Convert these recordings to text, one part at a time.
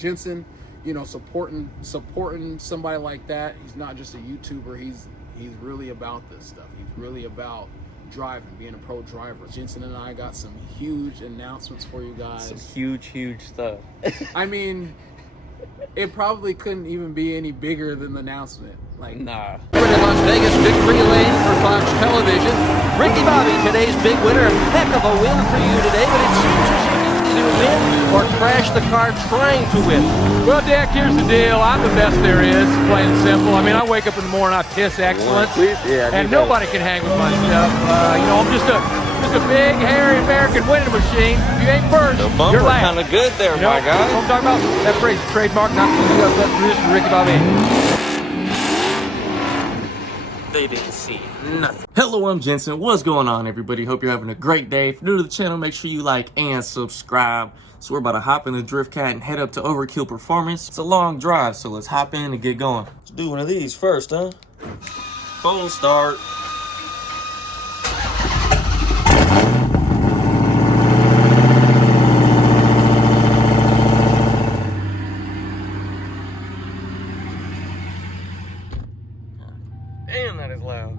Jensen, you know, supporting somebody like that. He's not just a YouTuber. He's really about this stuff. He's really about driving, being a pro driver. Jensen and I got some huge announcements for you guys. Some huge stuff. I mean, it probably couldn't even be any bigger than the announcement. Like, nah. In Las Vegas, victory lane for Fox Television. Ricky Bobby, today's big winner. Heck of a win for you today, but it seems as if you can either win or crash the car trying to win. Well, Dak, here's the deal. I'm the best there is, plain and simple. I mean, I wake up in the morning, I piss excellence, and nobody can hang with my stuff. You know, I'm just a big, hairy American winning machine. If you ain't first, The bumper you're last. kind of good there, You know, my guy. that's what I'm talking about. That phrase, trademark, not this for Ricky Bobby. They didn't see nothing. Hello, I'm Jensen. What's going on, everybody? Hope you're having a great day. If you're new to the channel, make sure you like and subscribe. So we're about to hop in the Drift Cat and head up to Overkill Performance. It's a long drive, so let's hop in and get going. Let's do one of these first, huh? Phone start. Damn, that is loud.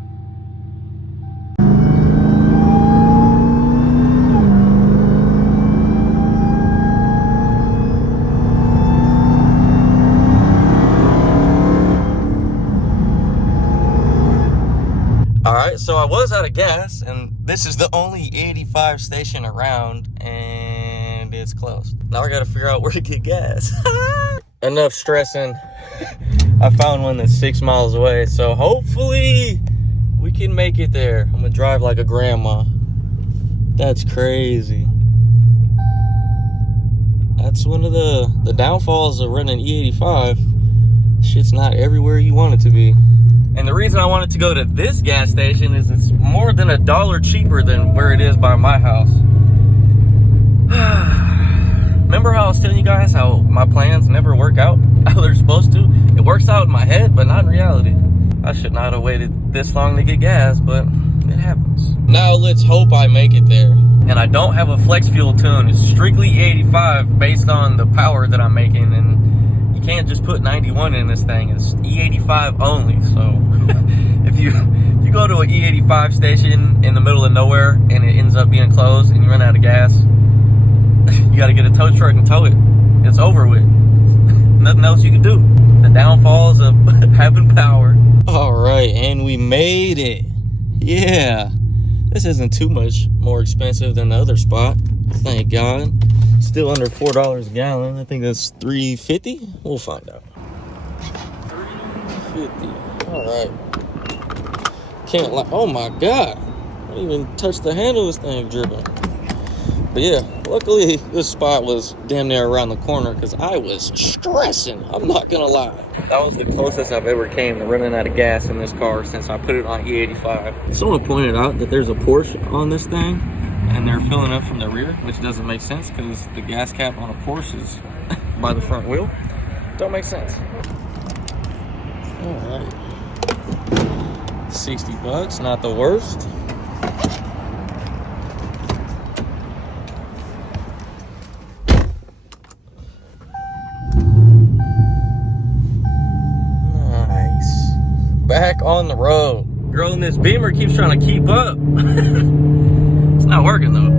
Alright, so I was out of gas, and this is the only 85 station around, and it's closed. Now I gotta figure out where to get gas. Enough stressing. I found one that's 6 miles away, so hopefully we can make it there. I'm gonna drive like a grandma. That's crazy. That's one of the downfalls of running E85. Shit's not everywhere you want it to be. And the reason I wanted to go to this gas station is it's more than $1 cheaper than where it is by my house. Remember how I was telling you guys how my plans never work out how they're supposed to? It works out in my head, but not in reality. I should not have waited this long to get gas, but it happens. Now let's hope I make it there. And I don't have a flex fuel tune. It's strictly E85 based on the power that I'm making, and you can't just put 91 in this thing. It's E85 only. So if you go to an E85 station in the middle of nowhere and it ends up being closed and you run out of gas, you got to get a tow truck and tow it. It's over with. Nothing else you can do. The downfalls of having power. All right, and we made it. Yeah, this isn't too much more expensive than the other spot. Thank God. Still under $4 a gallon. I think that's $3.50. We'll find out. $3.50. All right. Can't lie. Oh my God! I didn't even touch the handle of this thing dripping. But yeah, luckily this spot was damn near around the corner because I was stressing. I'm not gonna lie. That was the closest I've ever came to running out of gas in this car since I put it on E85. Someone pointed out that there's a Porsche on this thing and they're filling up from the rear, which doesn't make sense because the gas cap on a Porsche is by the front wheel. Don't make sense. All right. 60 bucks, not the worst. Back on the road. Girl in this Beamer keeps trying to keep up. It's not working though.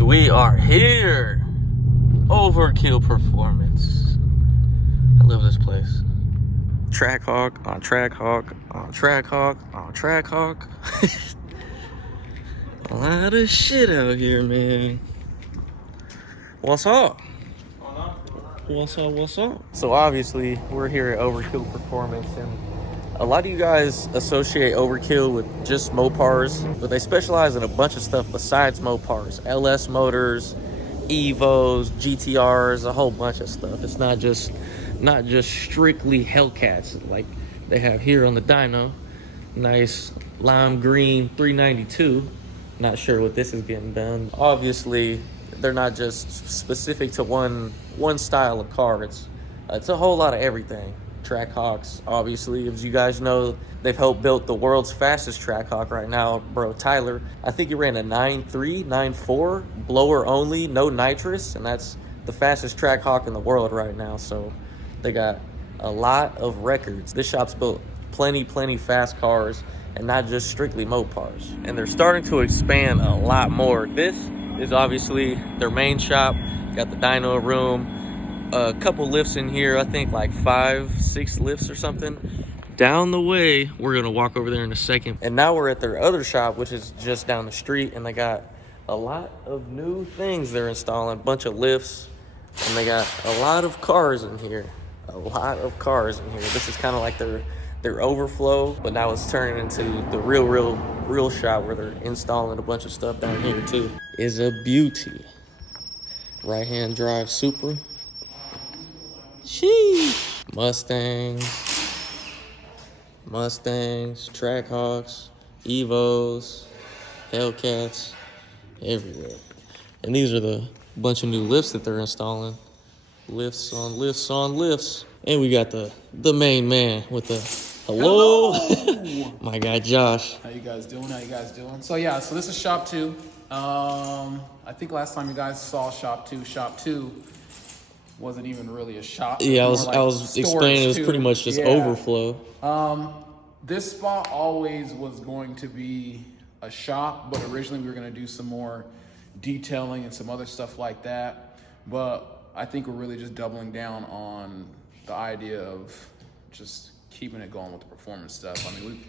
We are here. Overkill Performance. I love this place. Track Hawk on Track Hawk on Track Hawk on Track Hawk. A lot of shit out here, man. What's up? What's up? What's up? So obviously we're here at Overkill Performance, and A lot of you guys associate Overkill with just Mopars, but they specialize in a bunch of stuff besides Mopars. LS motors, Evos, GTRs, a whole bunch of stuff. It's not just strictly Hellcats like they have here on the dyno. Nice lime green 392. Not sure what this is getting done. Obviously, they're not just specific to one style of car. It's a whole lot of everything. Trackhawks, obviously, as you guys know, they've helped build the world's fastest Trackhawk right now, bro. Tyler, I think he ran a 9.3, 9.4, blower only, no nitrous, and that's the fastest Trackhawk in the world right now. So they got a lot of records. This shop's built plenty fast cars, and not just strictly Mopars. And they're starting to expand a lot more. This is obviously their main shop. Got the dyno room, a couple lifts in here, I think like 5-6 lifts or something. Down the way, we're gonna walk over there in a second. And now we're at their other shop, which is just down the street, and they got a lot of new things they're installing, a bunch of lifts, and they got a lot of cars in here. A lot of cars in here. This is kind of like their overflow, but now it's turning into the real shop where they're installing a bunch of stuff down here too. Is a beauty. Right-hand drive Supra. Sheesh. Mustangs, Trackhawks, Evos, Hellcats, everywhere. And these are the bunch of new lifts that they're installing. Lifts on lifts on lifts. And we got the main man with the hello. My guy Josh. How you guys doing? So yeah, so this is shop 2. I think last time you guys saw shop 2 wasn't even really a shop. Yeah, I was explaining it was pretty much just overflow. This spot always was going to be a shop, but originally we were going to do some more detailing and some other stuff like that. But I think we're really just doubling down on the idea of just keeping it going with the performance stuff. I mean,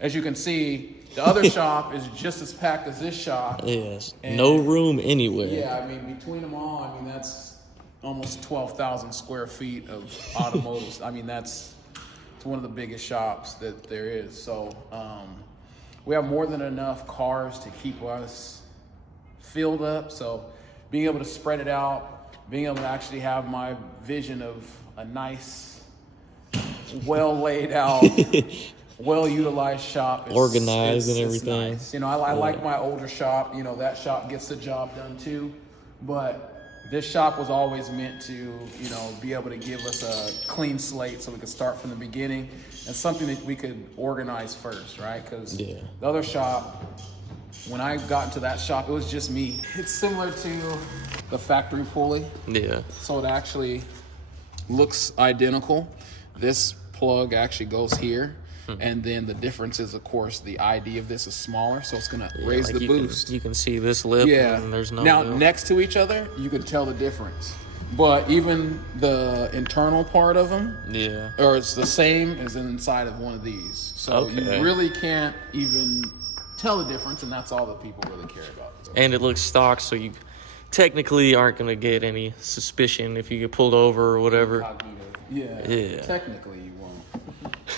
as you can see, the other shop is just as packed as this shop. Yes, no room anywhere. Yeah, I mean, between them all, I mean, that's almost 12,000 square feet of automotives. I mean, it's one of the biggest shops that there is. So we have more than enough cars to keep us filled up. So being able to spread it out, being able to actually have my vision of a nice, well laid out, well utilized shop, organized and everything. Nice. You know, I like my older shop. You know, that shop gets the job done too, but this shop was always meant to, you know, be able to give us a clean slate so we could start from the beginning and something that we could organize first, right? Because the other shop, when I got into that shop, it was just me. It's similar to the factory pulley. Yeah. So it actually looks identical. This plug actually goes here. And then the difference is, of course, the ID of this is smaller, so it's gonna raise the boost. You can see this lip. Yeah. And there's no. Now lip. Next to each other, you can tell the difference. But even the internal part of them, or it's the same as inside of one of these. So you really can't even tell the difference, and that's all that people really care about. And it looks stock, so you technically aren't gonna get any suspicion if you get pulled over or whatever. Yeah. Technically, you won't.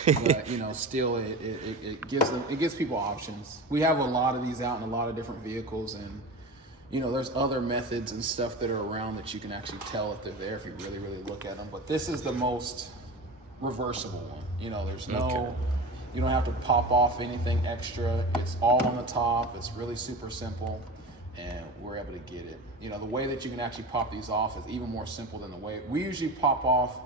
But, you know, still it gives people options. We have a lot of these out in a lot of different vehicles, and you know, there's other methods and stuff that are around that you can actually tell if they're there if you really look at them. But this is the most reversible one. You know, there's no, you don't have to pop off anything extra. It's all on the top. It's really super simple, and we're able to get it. You know, the way that you can actually pop these off is even more simple than the way we usually pop off,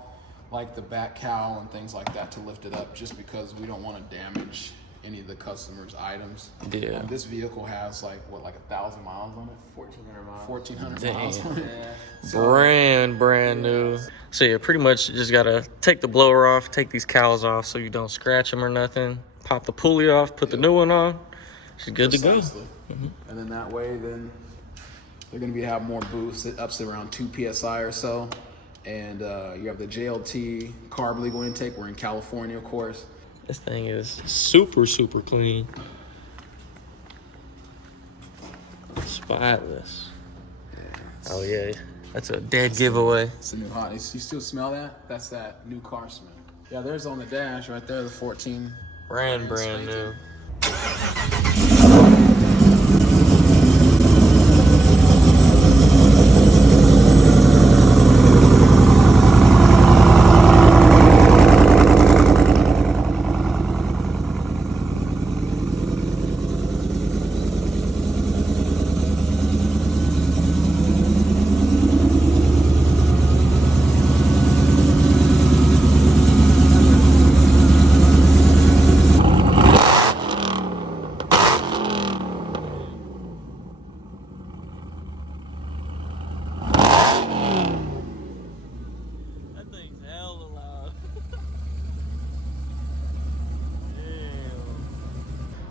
like the back cowl and things like that, to lift it up, just because we don't want to damage any of the customers' items. Yeah. This vehicle has like 1,000 miles on it? 1,400 miles. 1,400 miles on it. Yeah. So, brand new. So yeah, pretty much just gotta take the blower off, take these cowls off so you don't scratch them or nothing. Pop the pulley off, put the new one on. She's good to go. And then that way, then they're gonna have more boost. It ups to around 2 PSI or so. And you have the JLT carb legal intake. We're in California, of course. This thing is super clean. Spotless. Oh yeah, that's a dead giveaway. It's a new hot. You still smell that? That's that new car smell. Yeah, there's on the dash right there, the 14. Brand new.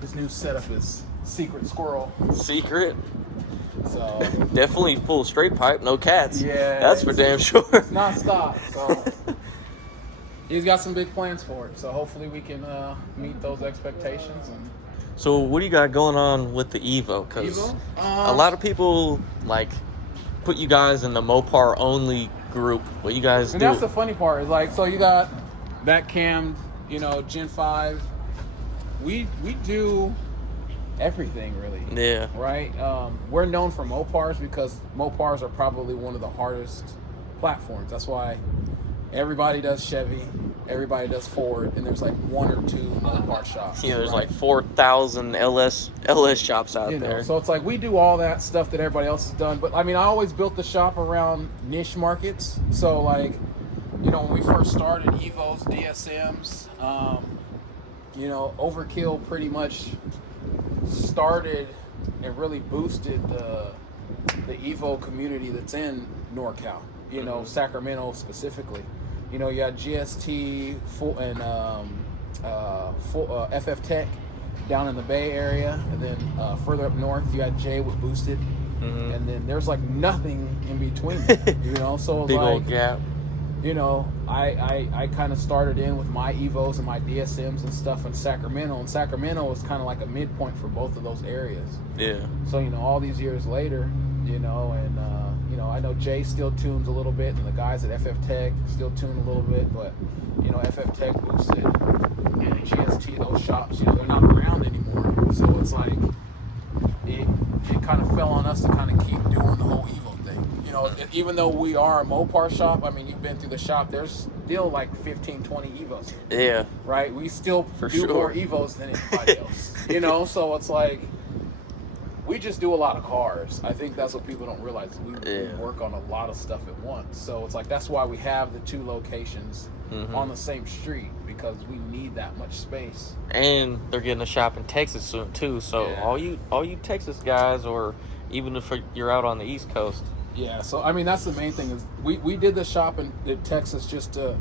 This new setup is secret squirrel. Secret. So Definitely full straight pipe, no cats. yeah, That's for damn sure. It's non-stop. So he's got some big plans for it. So hopefully we can meet those expectations. And So what do you got going on with the Evo? Because a lot of people like put you guys in the Mopar only group. What you guys and do? that's the funny part. Is like, so you got that cammed, you know, Gen 5. We do everything really. Yeah. Right. We're known for Mopars because Mopars are probably one of the hardest platforms. That's why everybody does Chevy, everybody does Ford, and there's like one or two Mopar shops. Yeah, there's right? like 4,000 LS shops out there. So it's like we do all that stuff that everybody else has done. But I mean, I always built the shop around niche markets. So like, you know, when we first started, Evos, DSMs, you know, Overkill pretty much started and really boosted the Evo community that's in NorCal, you know, Sacramento specifically. You know, you had GST and FF Tech down in the Bay Area, and then further up north you had Jay with Boosted, and then there's like nothing in between, you know. So Big like, old gap. you know, I kind of started in with my Evos and my DSMs and stuff in Sacramento, and Sacramento was kind of like a midpoint for both of those areas. Yeah. So, you know, all these years later, you know, and, you know, I know Jay still tunes a little bit, and the guys at FF Tech still tune a little bit, but, you know, FF Tech Boosted and GST, those shops, you know, they're not around anymore. So it's like, it kind of fell on us to kind of keep doing the whole Evo thing. You know, even though we are a Mopar shop, I mean, you've been through the shop, there's still like 15, 20 Evos here. Yeah. Right? We still For do sure. more Evos than anybody else. You know, so it's like, we just do a lot of cars. I think that's what people don't realize. We work on a lot of stuff at once. So it's like, that's why we have the two locations on the same street, because we need that much space. And they're getting a shop in Texas soon too. So Yeah. all you Texas guys, or even if you're out on the East Coast. Yeah, so I mean, that's the main thing is we did the shop in Texas just to.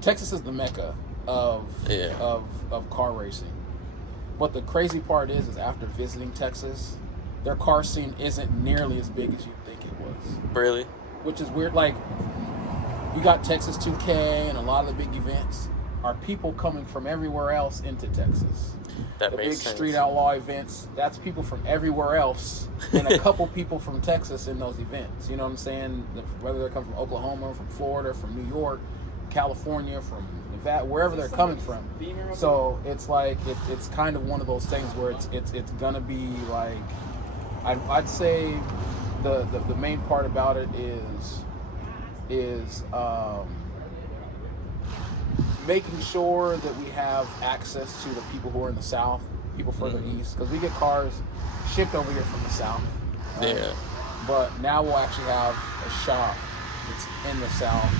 Texas is the mecca of car racing. But the crazy part is after visiting Texas, their car scene isn't nearly as big as you think it was. Really? Which is weird. Like, you got Texas 2K and a lot of the big events are people coming from everywhere else into Texas. That the makes big sense. street outlaw events, that's people from everywhere else, and a couple people from Texas in those events. You know what I'm saying? Whether they come from Oklahoma, from Florida, from New York, California, from Nevada, wherever they're coming from. So it's like it's kind of one of those things where it's gonna be like, I'd say the main part about it is making sure that we have access to the people who are in the South, people further east, because we get cars shipped over here from the South. Right? Yeah. But now we'll actually have a shop that's in the South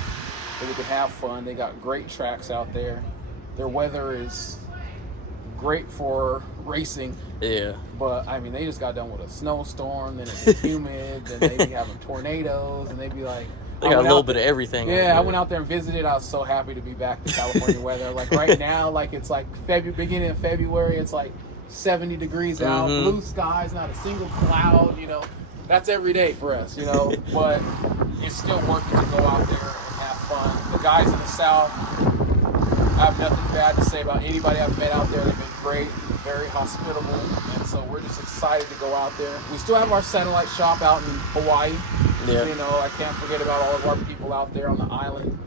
that we can have fun. They got great tracks out there. Their weather is great for racing. Yeah. But I mean, they just got done with a snowstorm, then it's humid, then they be having tornadoes, and they be like, They got a little bit of everything. yeah, I went out there and visited. I was so happy to be back to California weather. Like right now, like it's like beginning of February, it's like 70 degrees out, blue skies, not a single cloud, you know. That's every day for us, you know. But it's still worth it to go out there and have fun. The guys in the South, I have nothing bad to say about anybody I've met out there. They've been great, very hospitable, and so we're just excited to go out there. We still have our satellite shop out in Hawaii. Yeah. You know, I can't forget about all of our people out there on the island.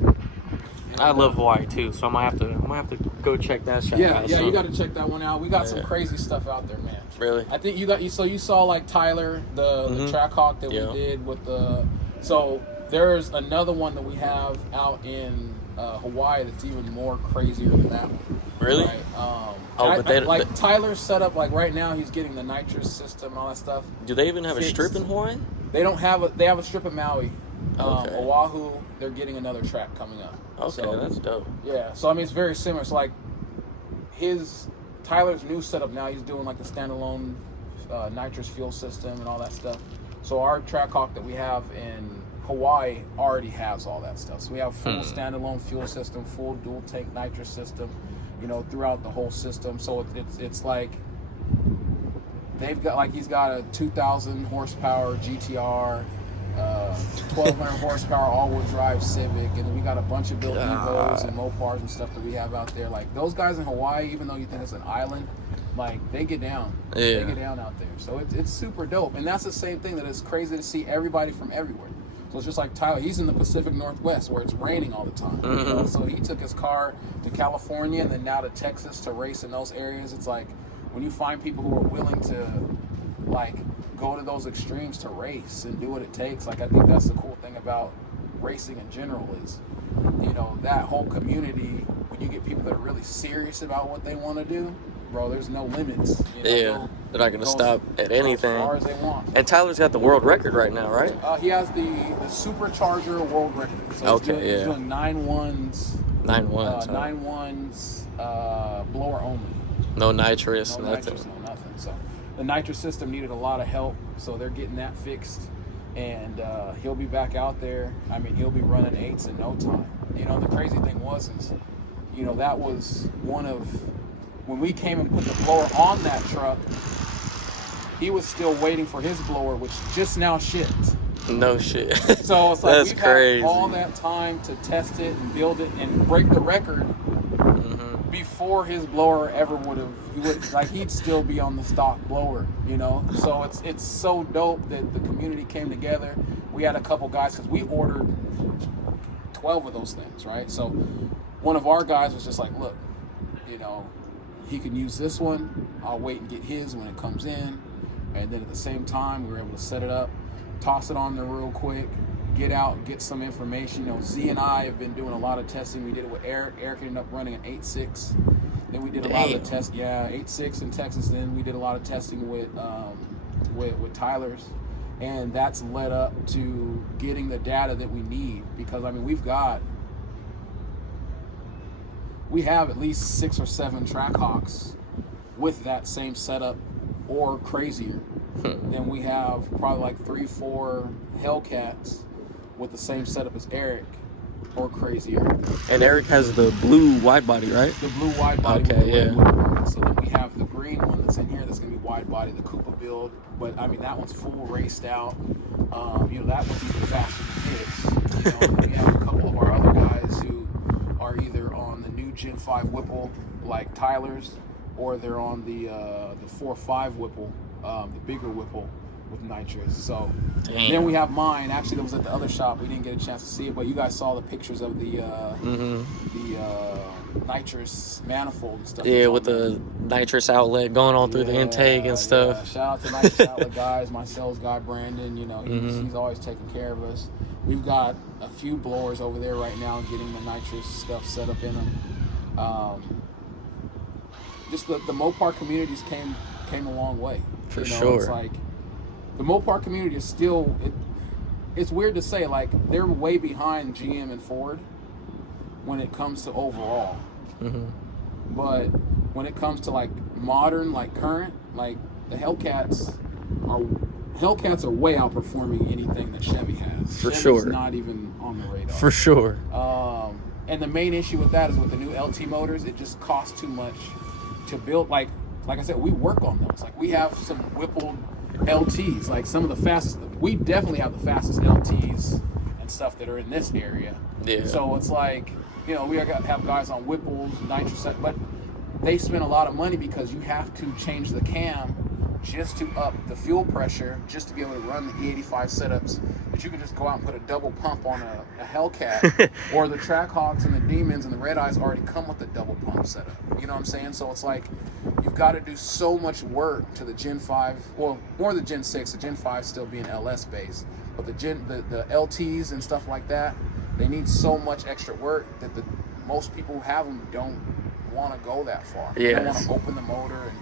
I love Hawaii too, so I'm gonna have to go check that shop out. Yeah, you got to check that one out. We got some crazy stuff out there, man. Really? I think you saw like Tyler, the Trackhawk that we did with the. So there's another one that we have out in Hawaii that's even more crazier than that one. Really? Right? Like Tyler's set up, like right now he's getting the nitrous system and all that stuff. Do they even have fixed. a strip in Hawaii? They don't have they have a strip in Maui. Okay. Oahu, they're getting another track coming up. Okay, so, that's dope. Yeah, so I mean it's very similar. It's like Tyler's new setup now. He's doing like the standalone nitrous fuel system and all that stuff. So our Trackhawk that we have in Hawaii already has all that stuff. So we have full standalone fuel system, full dual tank nitrous system, throughout the whole system. So it's like they've got like he's got a 2,000 horsepower GTR. 1,200 horsepower all-wheel drive Civic, and we got a bunch of built Evos and Mopars and stuff that we have out there. Like those guys in Hawaii, even though you think it's an island, like they get down. Yeah. They get down out there. So it's super dope. And that's the same thing that it's crazy to see everybody from everywhere. So it's just like Tyler, he's in the Pacific Northwest where it's raining all the time. So he took his car to California and then now to Texas to race in those areas. It's like when you find people who are willing to like go to those extremes to race and do what it takes. Like I think that's the cool thing about racing in general is, that whole community, when you get people that are really serious about what they want to do, bro, there's no limits. They're not going to stop at anything. As far as they want. And Tyler's got the world record right now, right? He has the supercharger world record. So he's doing 9.1s. 9.1s blower only. No nitrous, no nothing. Nitrous, no nothing. So the nitrous system needed a lot of help, so they're getting that fixed. And he'll be back out there. I mean, he'll be running 8s in no time. The crazy thing is, that was one of, when we came and put the blower on that truck, he was still waiting for his blower, which just now shipped. No shit. So it's like That's we've crazy. had all that time to test it and build it and break the record before his blower ever he'd still be on the stock blower, So it's so dope that the community came together. We had a couple guys, because we ordered 12 of those things, right? So one of our guys was just like, look, he can use this one. I'll wait and get his when it comes in. And then at the same time, we were able to set it up, toss it on there real quick, get out, get some information. Z and I have been doing a lot of testing. We did it with Eric. Eric ended up running an 8.6. Then we did a lot of the tests. 8.6 in Texas. Then we did a lot of testing with Tyler's. And that's led up to getting the data that we need. Because, I mean, we have at least 6 or 7 Trackhawks with that same setup or crazier. Then we have probably like 3-4 Hellcats with the same setup as Eric or crazier. And Eric has the blue wide body, right? The blue wide body. Okay, yeah. So then we have the green one that's in here that's going to be wide body, the Koopa build. But I mean, that one's full raced out. That one's even faster than his. And then we have a couple of our other guys who are either on the new Gen 5 Whipple like Tyler's, or they're on the 4.5 Whipple, the bigger Whipple with nitrous. So then we have mine. Actually, that was at the other shop. We didn't get a chance to see it, but you guys saw the pictures of the nitrous manifold and stuff. Yeah, with the nitrous outlet going on through the intake and stuff. Yeah. Shout out to nitrous outlet guys. My sales guy Brandon. He's always taking care of us. We've got a few blowers over there right now getting the nitrous stuff set up in them. Just the Mopar communities came a long way. For sure. It's like the Mopar community is still, it's weird to say, like, they're way behind GM and Ford when it comes to overall. But when it comes to like modern, like current, like the Hellcats are way outperforming anything that Chevy has. For Chevy's sure. not even on the radar. For sure. And the main issue with that is with the new LT motors, it just costs too much to build. Like I said, we work on those. Like we have some Whipple LTs, like some of the fastest. We definitely have the fastest LTs and stuff that are in this area. Yeah. So it's like, we have guys on Whipples, nitrous, but they spend a lot of money because you have to change the cam just to up the fuel pressure, just to be able to run the E85 setups, that you can just go out and put a double pump on a Hellcat, or the Trackhawks and the Demons and the Red Eyes already come with a double pump setup. You know what I'm saying? So it's like, you've got to do so much work to the Gen 5, well, more the Gen 6, the Gen 5 still being LS based, but the LTs and stuff like that, they need so much extra work that most people who have them don't want to go that far. They don't want to open the motor. And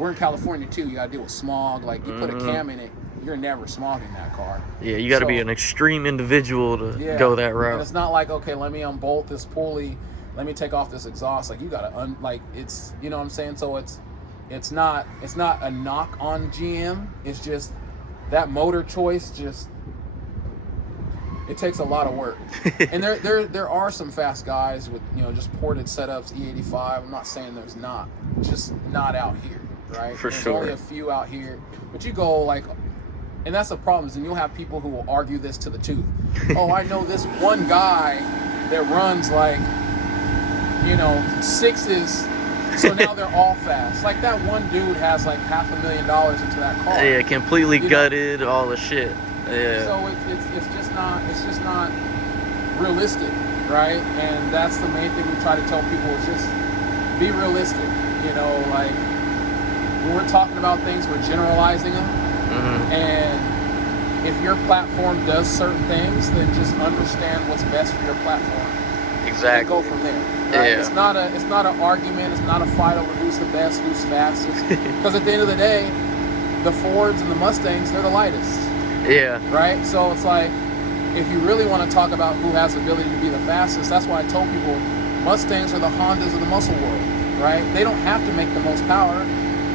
we're in California too. You got to deal with smog. Like, you put a cam in it, you're never smogging that car. Yeah, you got to be an extreme individual to go that route. And it's not like, okay, let me unbolt this pulley, let me take off this exhaust. Like, you got to it's, you know what I'm saying? So it's not a knock on GM. It's just that motor choice it takes a lot of work. And there are some fast guys with, you know, just ported setups, E85. I'm not saying there's not. Just not out here, right? There's only a few out here. But you go like, and that's the problem, is and you'll have people who will argue this to the tooth. Oh, I know this one guy that runs like, you know, 6s, so now they're all fast. Like, that one dude has like $500,000 into that car. Yeah, completely gutted, all the shit. Yeah. So it's just not realistic, right? And that's the main thing we try to tell people, is just be realistic. You know, like, when we're talking about things, we're generalizing them. And if your platform does certain things, then just understand what's best for your platform. Exactly. And go from there. Right? Yeah. It's not an argument. It's not a fight over who's the best, who's fastest. Because at the end of the day, the Fords and the Mustangs, they're the lightest. Yeah. Right? So it's like, if you really want to talk about who has the ability to be the fastest, that's why I told people Mustangs are the Hondas of the muscle world, right? They don't have to make the most power.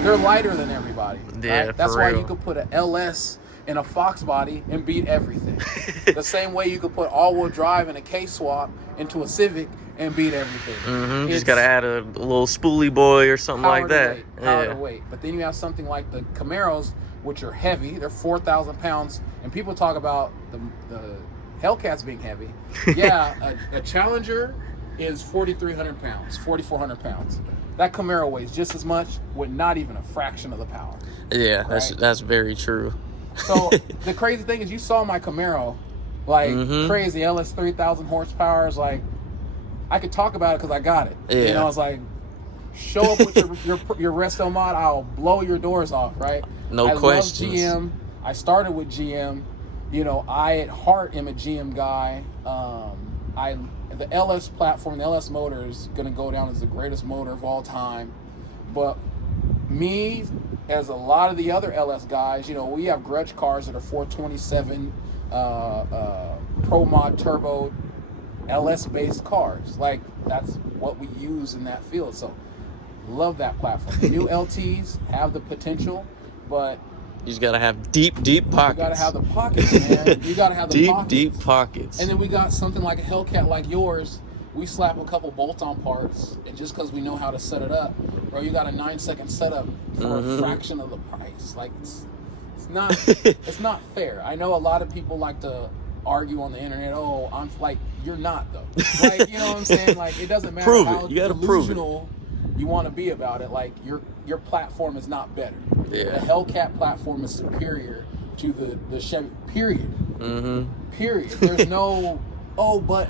They're lighter than everybody. Yeah, right? That's for why real. you could put an LS in a Fox body and beat everything. The same way you could put all-wheel drive and a K-swap into a Civic and beat everything. Just got to add a little spoolie boy or something like that. Power to weight. But then you have something like the Camaros, which are heavy. They're 4,000 pounds. And people talk about the Hellcats being heavy. Yeah, a Challenger is 4,300 pounds, 4,400 pounds. That Camaro weighs just as much with not even a fraction of the power. Yeah, right? that's very true. So the crazy thing is, you saw my Camaro, like, crazy LS 3,000 horsepower. Is like, I could talk about it because I got it. Yeah. You know, it's like, show up with your resto mod, I'll blow your doors off, right? No questions. I love GM. I started with GM. You know, I at heart am a GM guy. The LS platform, the LS motor is going to go down as the greatest motor of all time. But me, as a lot of the other LS guys, you know, we have grudge cars that are 427 Pro Mod Turbo LS-based cars. Like, that's what we use in that field. So, love that platform. The new LTs have the potential, but you just gotta have deep pockets. You gotta have the pockets, man. You gotta have the pockets. Deep pockets. And then we got something like a Hellcat like yours. We slap a couple bolt-on parts, and just because we know how to set it up, bro, you got a 9-second setup for a fraction of the price. Like, it's not it's not fair. I know a lot of people like to argue on the internet. Oh, I'm like, you're not though. Like, you know what I'm saying? Like, it doesn't matter how delusional you want to be about it. Like, your platform is not better. Yeah. The Hellcat platform is superior to the Chevy. Period. Period. There's no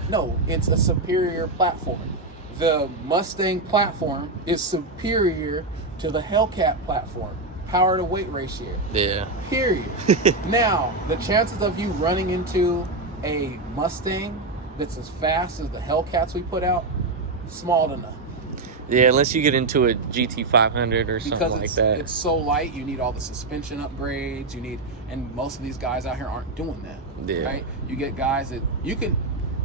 no. It's a superior platform. The Mustang platform is superior to the Hellcat platform. Power to weight ratio. Yeah. Period. Now, the chances of you running into a Mustang that's as fast as the Hellcats we put out, small to none. Yeah, unless you get into a GT500 or something like that. It's so light, you need all the suspension upgrades, and most of these guys out here aren't doing that. Yeah. Right? You get guys that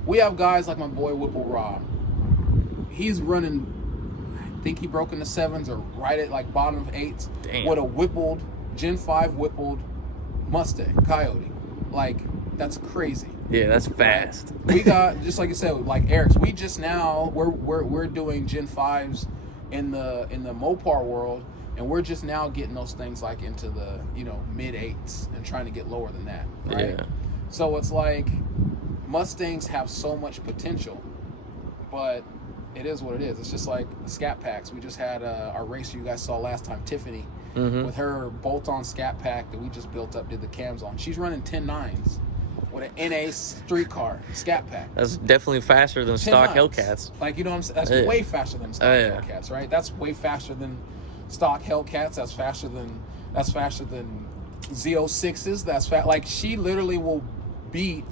we have guys like my boy Whipple Rob. He's running, I think he broke into 7s or right at like bottom of 8s. Damn. With a whippled, Gen 5 whippled Mustang, Coyote. Like, that's crazy. Yeah, that's fast. Right? We got, just like you said, like Eric's. We just now we're doing Gen 5s in the Mopar world, and we're just now getting those things like into the mid 8s and trying to get lower than that. Right. Yeah. So it's like Mustangs have so much potential, but it is what it is. It's just like the Scat Packs. We just had our racer you guys saw last time, Tiffany. with her bolt-on scat pack that we just built up, did the cams on. She's running 10.9s with an NA street car scat pack. That's definitely faster than stock 9s. Hellcats. Like, you know what I'm saying? That's way faster than stock Hellcats, right? That's way faster than stock Hellcats. That's faster than Z06s. That's like, she literally will beat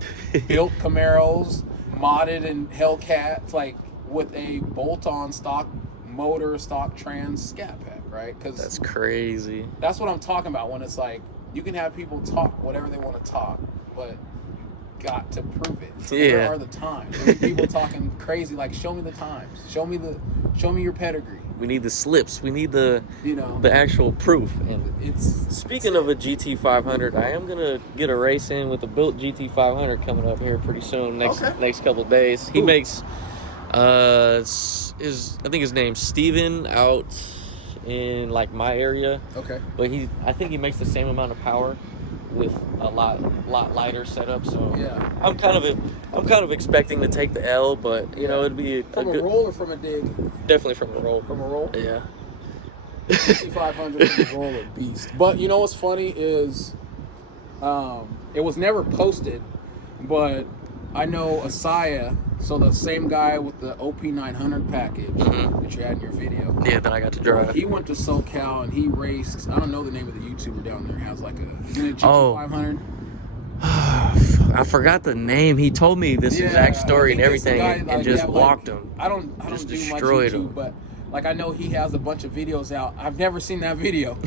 built Camaros, modded and Hellcats, like, with a bolt-on stock motor, stock trans scat pack, right? Because that's crazy. That's what I'm talking about when it's like, you can have people talk whatever they want to talk, but you got to prove it. Where are the times? There are people talking crazy, like, show me the times, show me your pedigree. We need the slips. We need the actual proof. And speaking of a GT500, I am gonna get a race in with the built GT500 coming up here pretty soon. Next couple of days. He makes I think his name's Steven out in like my area. Okay. But I think he makes the same amount of power with a lot lighter setup. So yeah, I'm kind of expecting to take the L, but you know, it'd be from a roll or from a dig. Definitely from a roll. From a roll. Yeah. 5500 from a roll, a beast. But you know what's funny is, it was never posted, but I know Asaya, so the same guy with the OP900 package that you had in your video. Yeah, that I got to drive. He went to SoCal and he raced. I don't know the name of the YouTuber down there. Has like a GT500. I forgot the name. He told me this exact story and everything, and just walked him. I don't do much YouTube, but like, I know he has a bunch of videos out. I've never seen that video.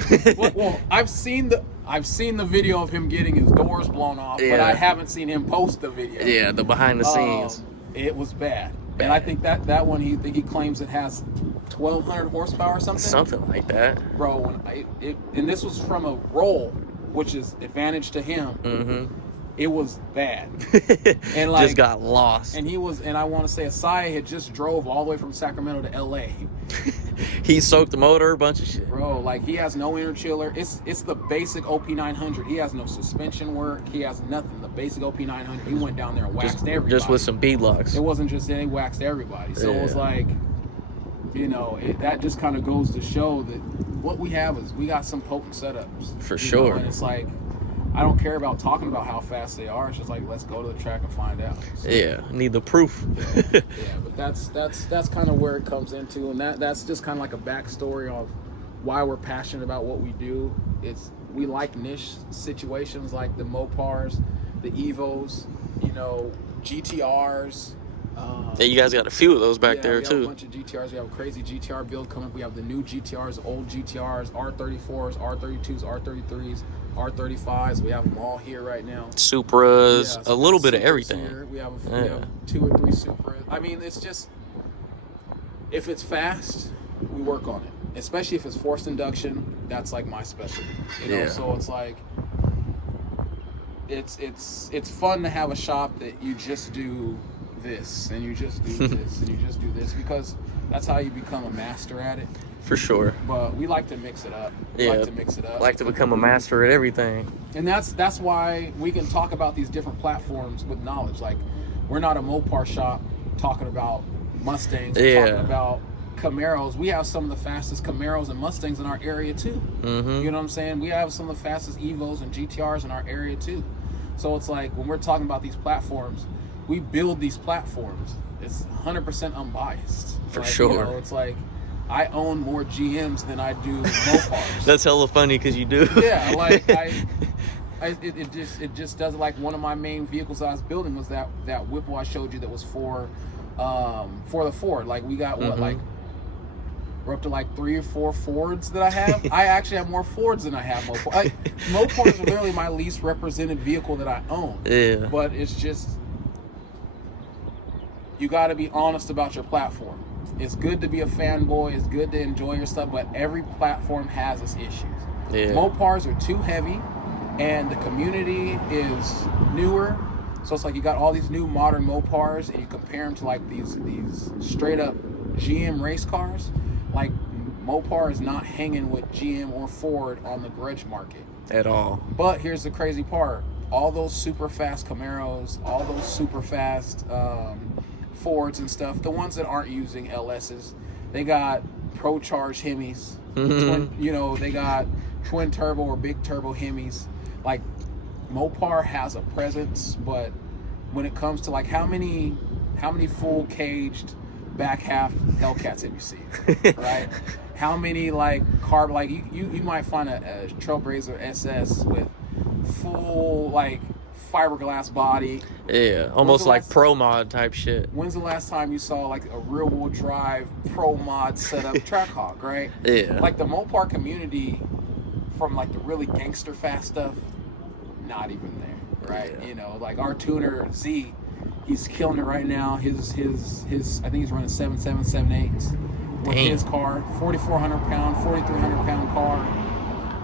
well, I've seen the video of him getting his doors blown off, but I haven't seen him post the video. Yeah, the behind the scenes. It was bad. And I think that one he claims it has 1,200 horsepower or something. Something like that. Bro, and this was from a roll, which is advantage to him. It was bad. And like, just got lost. And I want to say Asaya had just drove all the way from Sacramento to LA. He soaked the motor, a bunch of shit. Bro, like, he has no inner chiller. It's the basic OP900. He has no suspension work. He has nothing. The basic OP900. He went down there and waxed everybody. Just with some beadlocks. It wasn't just that, he waxed everybody. So it was like, you know, that just kind of goes to show that what we have is we got some potent setups. For sure. And it's like, I don't care about talking about how fast they are. It's just like, let's go to the track and find out. So, yeah, need the proof. yeah, but that's kind of where it comes into, and that's just kind of like a backstory of why we're passionate about what we do. We like niche situations like the Mopars, the Evos, you know, GTRs. Yeah, you guys got a few of those back there too. We have a bunch of GTRs. We have a crazy GTR build coming up. We have the new GTRs, old GTRs, R34s, R32s, R33s, R35s. We have them all here right now. Supras, a little bit of everything. Here. We have 2 or 3 Supras. I mean, it's just, if it's fast, we work on it. Especially if it's forced induction, that's like my specialty. You know, so it's like, it's fun to have a shop that you just do this and you just do this and you just do this, because that's how you become a master at it. For sure. But we like to mix it up. Like to become a master at everything. And that's why we can talk about these different platforms with knowledge. Like, we're not a Mopar shop talking about Mustangs, we're talking about Camaros. We have some of the fastest Camaros and Mustangs in our area too. You know what I'm saying? We have some of the fastest Evos and GTRs in our area too. So it's like, when we're talking about these platforms, we build these platforms. It's 100% unbiased. For sure. You know, it's like, I own more GMs than I do Mopars. That's hella funny because you do. Yeah, like it just does. Like, one of my main vehicles I was building was that Whipple I showed you that was for the Ford. Like, we got we're up to like 3 or 4 Fords that I have. I actually have more Fords than I have Mopars. Like, Mopars are literally my least represented vehicle that I own. Yeah. But it's just, you got to be honest about your platform. It's good to be a fanboy. It's good to enjoy your stuff, but every platform has its issues. Yeah. Mopars are too heavy, and the community is newer. So it's like, you got all these new modern Mopars, and you compare them to like these straight up GM race cars. Like, Mopar is not hanging with GM or Ford on the grudge market at all. But here's the crazy part: all those super fast Camaros, all those super fast Fords and stuff, the ones that aren't using LSs, they got pro charged Hemis. Twin, you know, they got twin turbo or big turbo Hemis. Like Mopar has a presence, but when it comes to like how many full caged back half Hellcats have you seen, right? How many like carb, like you might find a Trailblazer SS with full like fiberglass body. Yeah, almost like pro mod type shit. When's the last time you saw like a rear wheel drive pro mod setup Trackhawk, right? Yeah. Like the Mopar community, from like the really gangster fast stuff, not even there, right? Yeah. You know, like our tuner Z, he's killing it right now. His I think he's running 7.7, 7.8 with his car, 4,400 pound, 4,300 pound car.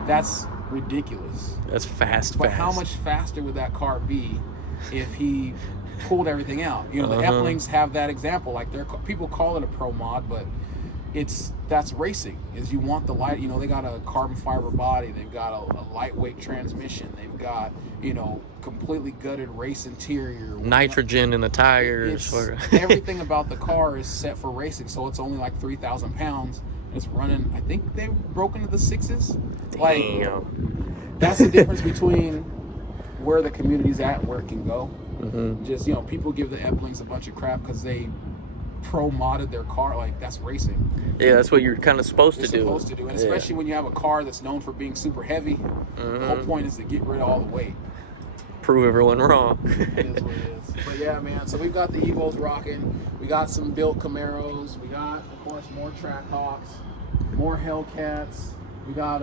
That's ridiculous. That's fast. But how much faster would that car be if he pulled everything out? You know, the Eplings have that example. Like people call it a pro mod, but that's racing. Is you want the light. You know, they got a carbon fiber body. They've got a lightweight transmission. They've got, you know, completely gutted race interior. Nitrogen in the tires. Everything about the car is set for racing. So it's only like 3,000 pounds. It's running. I think they broke into the 6s. Like, that's the difference between where the community's at and where it can go. Just, you know, people give the Eplings a bunch of crap because they pro modded their car. Like, that's racing. Yeah, that's what you're kind of supposed to do. And especially when you have a car that's known for being super heavy, the whole point is to get rid of all the weight. Prove everyone wrong. It is what it is. But yeah, man, so we've got the Evos rocking. We got some built Camaros. We got, of course, more Trackhawks, more Hellcats. We got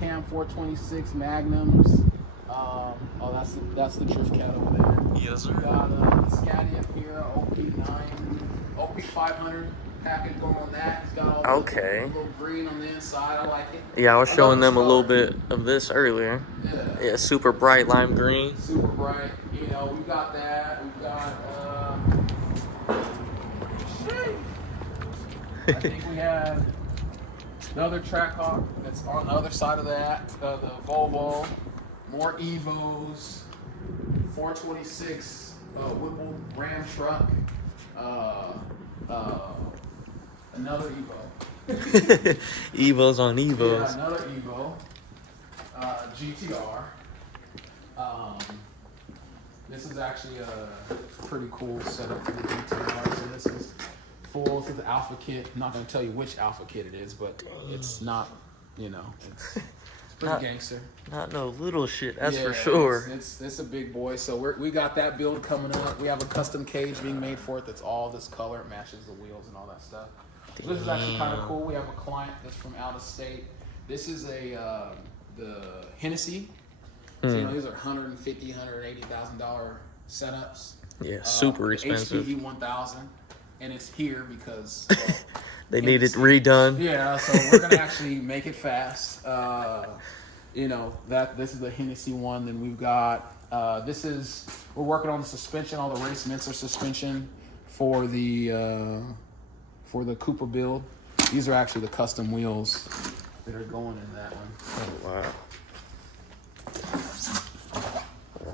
Cam 426 Magnums. That's the drift cat over there. Yes, sir. We got the Scotty up here, OP500 package going on that. It's got all the little green on the inside. I like it. Yeah, I was showing them a little bit of this earlier. Yeah, super bright lime green. Super bright. You know, we've got that. We've got I think we have another Trackhawk that's on the other side of that, the Volvo. More Evos, 426 Whipple Ram truck, another Evo. Evos on Evos. Yeah, another Evo, GTR. This is actually a pretty cool setup for the GTR. So this is full. This is the Alpha kit. I'm not going to tell you which Alpha kit it is, but it's not, you know, it's pretty gangster. Not no little shit, that's for sure. It's a big boy. So we got that build coming up. We have a custom cage being made for it that's all this color. It matches the wheels and all that stuff. So this is actually kind of cool. We have a client that's from out of state. This is the Hennessy. So, you know, these are $150,000, $180,000 setups. Yeah, super expensive. HPE 1000, and it's here because they need it redone. Yeah, so we're gonna actually make it fast. You know, this is the Hennessy one. Then we've got we're working on the suspension, all the Race Mincer suspension for the Cooper build. These are actually the custom wheels that are going in that one. Oh wow.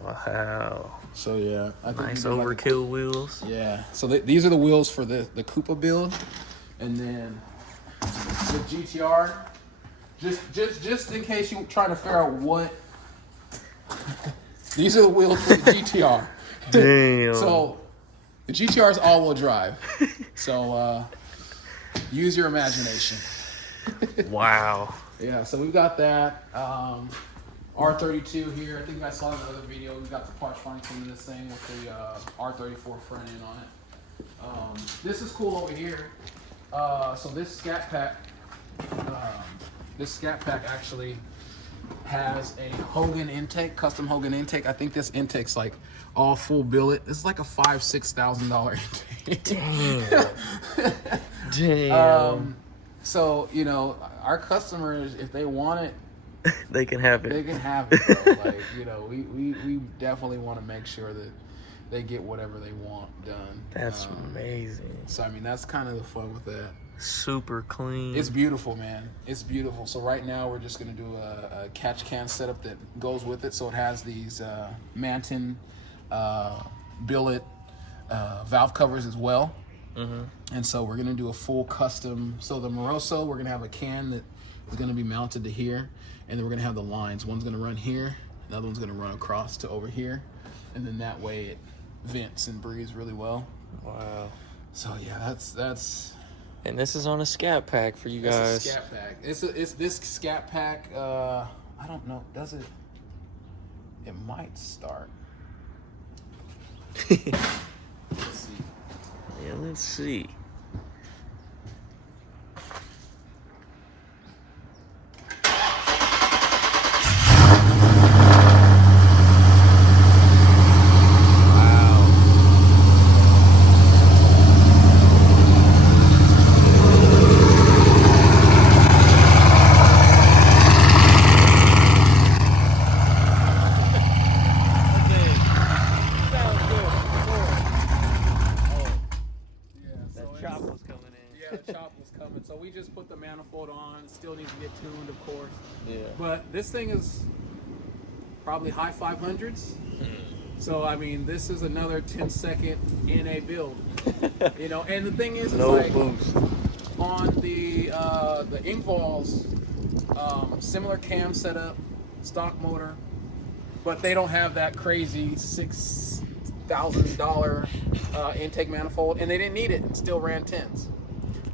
Wow. So yeah, I think nice overkill wheels. Yeah. So these are the wheels for the Koopa build, and then the GTR. Just in case you're trying to figure out what. These are the wheels for the GTR. Damn. So the GTR is all-wheel drive. So use your imagination. Wow. Yeah. So we've got that. R32 here. I think I saw in another video. We've got the parts finally coming to this thing with the R34 front end on it. This is cool over here. So this Scat Pack actually has a Hogan intake, custom Hogan intake. I think this intake's like all full billet. This is like a $5,000-$6,000 intake. Damn. So, you know, our customers, if they want it, they can have it. They can have it, bro. Like, you know, we definitely want to make sure that they get whatever they want done. That's amazing. So, I mean, that's kind of the fun with that. Super clean. It's beautiful, man. It's beautiful. So right now we're just going to do a catch can setup that goes with it. So it has these Manton billet valve covers as well. And so we're gonna do a full custom. So the Moroso, we're gonna have a can that is gonna be mounted to here, and then we're gonna have the lines. One's gonna run here, another one's gonna run across to over here, and then that way it vents and breathes really well. Wow. So yeah, that's. And this is on a scat pack for you guys. It's a scat pack. It's this scat pack. I don't know. Does it? It might start. Let's see. Yeah, let's see. The chop was coming, so we just put the manifold on. It still needs to get tuned, of course. Yeah. But this thing is probably high 500s. So I mean, this is another 10-second NA build. You know, and the thing is, no like boost on the Inkvols, similar cam setup, stock motor, but they don't have that crazy $6,000 intake manifold, and they didn't need it. It still ran 10s.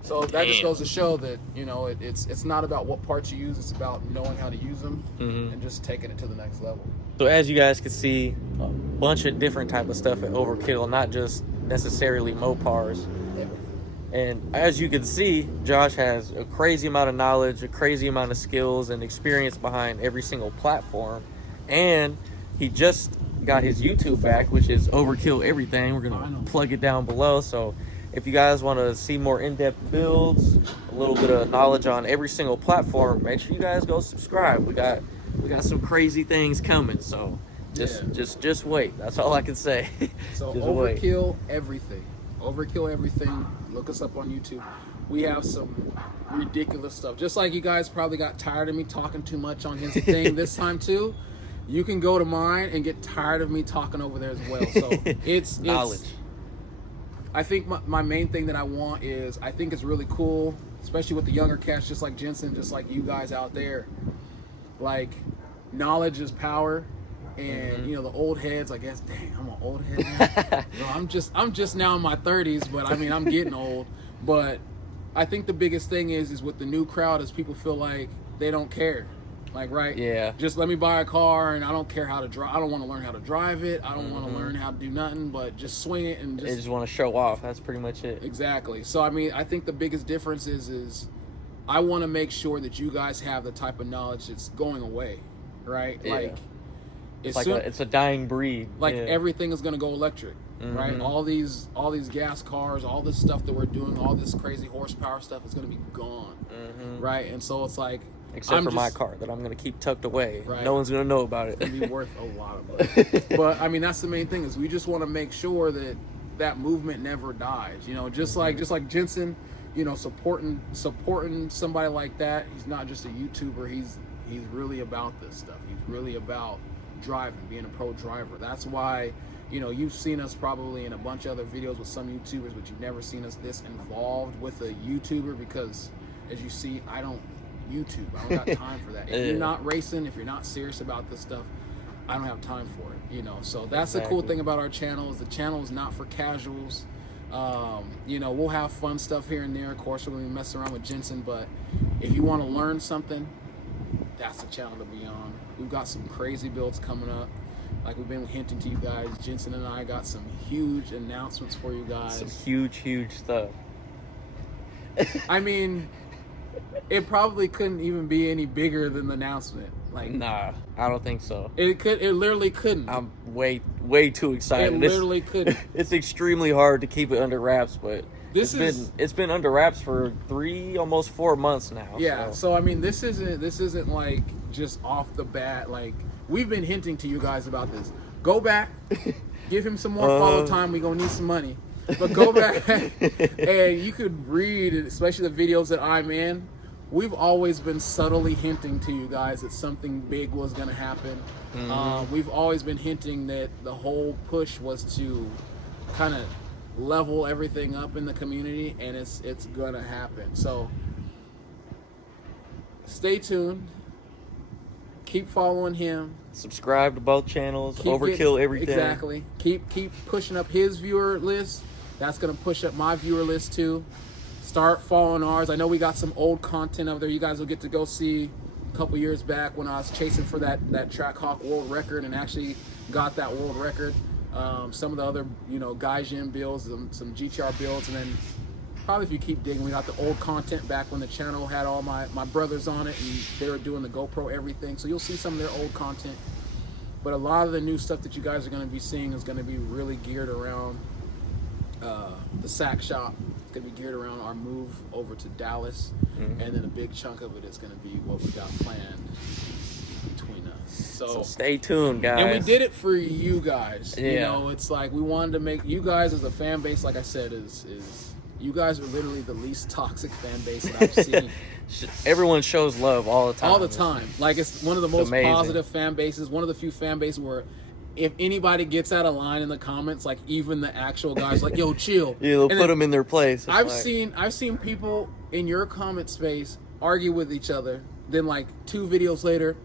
So that just goes to show that, you know, it's not about what parts you use, it's about knowing how to use them and just taking it to the next level. So as you guys can see, a bunch of different type of stuff at Overkill, not just necessarily Mopars. And as you can see, Josh has a crazy amount of knowledge, a crazy amount of skills and experience behind every single platform. And he just got his YouTube back, which is Overkill Everything. We're going to plug it down below. So if you guys want to see more in-depth builds, a little bit of knowledge on every single platform, make sure you guys go subscribe. We got some crazy things coming, so just wait. That's all I can say. So Overkill Everything. Overkill Everything. Look us up on YouTube. We have some ridiculous stuff. Just like you guys probably got tired of me talking too much on his thing this time too. You can go to mine and get tired of me talking over there as well. So it's knowledge. I think my main thing that I want is, I think it's really cool, especially with the younger cats, just like Jensen, just like you guys out there. Like, knowledge is power, and you know, the old heads, I guess, dang, I'm an old head now. You know, I'm just now in my 30s, but I mean, I'm getting old. But I think the biggest thing is with the new crowd is people feel like they don't care. Like, right? Yeah. Just let me buy a car and I don't care how to drive. I don't want to learn how to drive it. I don't want to learn how to do nothing but just swing it and They just want to show off. That's pretty much it. Exactly. So, I mean, I think the biggest difference is I want to make sure that you guys have the type of knowledge that's going away, right? Yeah. Like, it's a dying breed. Like, everything is going to go electric, right? All these gas cars, all this stuff that we're doing, all this crazy horsepower stuff is going to be gone, right? And so it's like, except for my car that I'm going to keep tucked away. Right. No one's going to know about it. It's going to be worth a lot of money. But, I mean, that's the main thing, is we just want to make sure that that movement never dies. You know, just like Jensen, you know, supporting somebody like that. He's not just a YouTuber. He's really about this stuff. He's really about driving, being a pro driver. That's why, you know, you've seen us probably in a bunch of other videos with some YouTubers, but you've never seen us this involved with a YouTuber, because, as you see, I don't YouTube. I don't got time for that. If you're not racing, if you're not serious about this stuff, I don't have time for it, you know. So that's the cool thing about our channel, is the channel is not for casuals. You know, we'll have fun stuff here and there. Of course, we're going to be messing around with Jensen, but if you want to learn something, that's the channel to be on. We've got some crazy builds coming up. Like we've been hinting to you guys, Jensen and I got some huge announcements for you guys. Some huge stuff. I mean, it probably couldn't even be any bigger than the announcement. Like, nah, I don't think so. It literally couldn't. I'm way too excited. It literally couldn't. It's extremely hard to keep it under wraps, but it's been under wraps for almost 4 months now. Yeah. So I mean, this isn't like just off the bat. Like, we've been hinting to you guys about this. Go back, give him some more follow time. We gonna need some money, but go back and you could read, especially the videos that I'm in. We've always been subtly hinting to you guys that something big was going to happen. We've always been hinting that the whole push was to kind of level everything up in the community, and it's gonna happen. So stay tuned. Keep following him. Subscribe to both channels. Keep Overkill getting, everything. Exactly. Keep pushing up his viewer list. That's gonna push up my viewer list too. Start following ours. I know we got some old content over there. You guys will get to go see a couple years back when I was chasing for that Trackhawk world record and actually got that world record. Some of the other, you know, Gaijin builds, some GTR builds, and then probably if you keep digging, we got the old content back when the channel had all my brothers on it and they were doing the GoPro everything. So you'll see some of their old content. But a lot of the new stuff that you guys are going to be seeing is going to be really geared around the sack shop. It's going to be geared around our move over to Dallas. And then a big chunk of it is going to be what we got planned between us. So stay tuned, guys. And we did it for you guys. Yeah. You know, it's like we wanted to make you guys as a fan base, like I said, is you guys are literally the least toxic fan base that I've seen. Everyone shows love all the time. All the time. Like, it's one of the most amazing. positive fan bases, one of the few fan bases where if anybody gets out of line in the comments, like even the actual guys like, yo, chill. Yeah, they'll And put them in their place. I've seen people in your comment space argue with each other. Then like 2 videos later,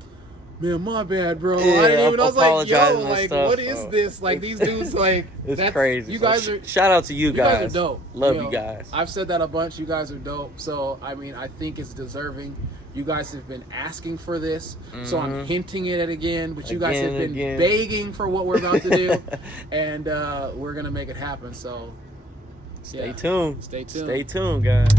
man, my bad, bro. Yeah, I didn't even. I was like, yo, apologizing and like, stuff, what is this? Like, these dudes, like, It's crazy. You So guys are. shout out to you guys. You guys are dope. Love know, you guys. I've said that a bunch. You guys are dope. So I mean, I think it's deserving. You guys have been asking for this, so I'm hinting it again. But you guys have been begging for what we're about to do, and we're gonna make it happen. So Stay tuned. Stay tuned. Stay tuned, guys.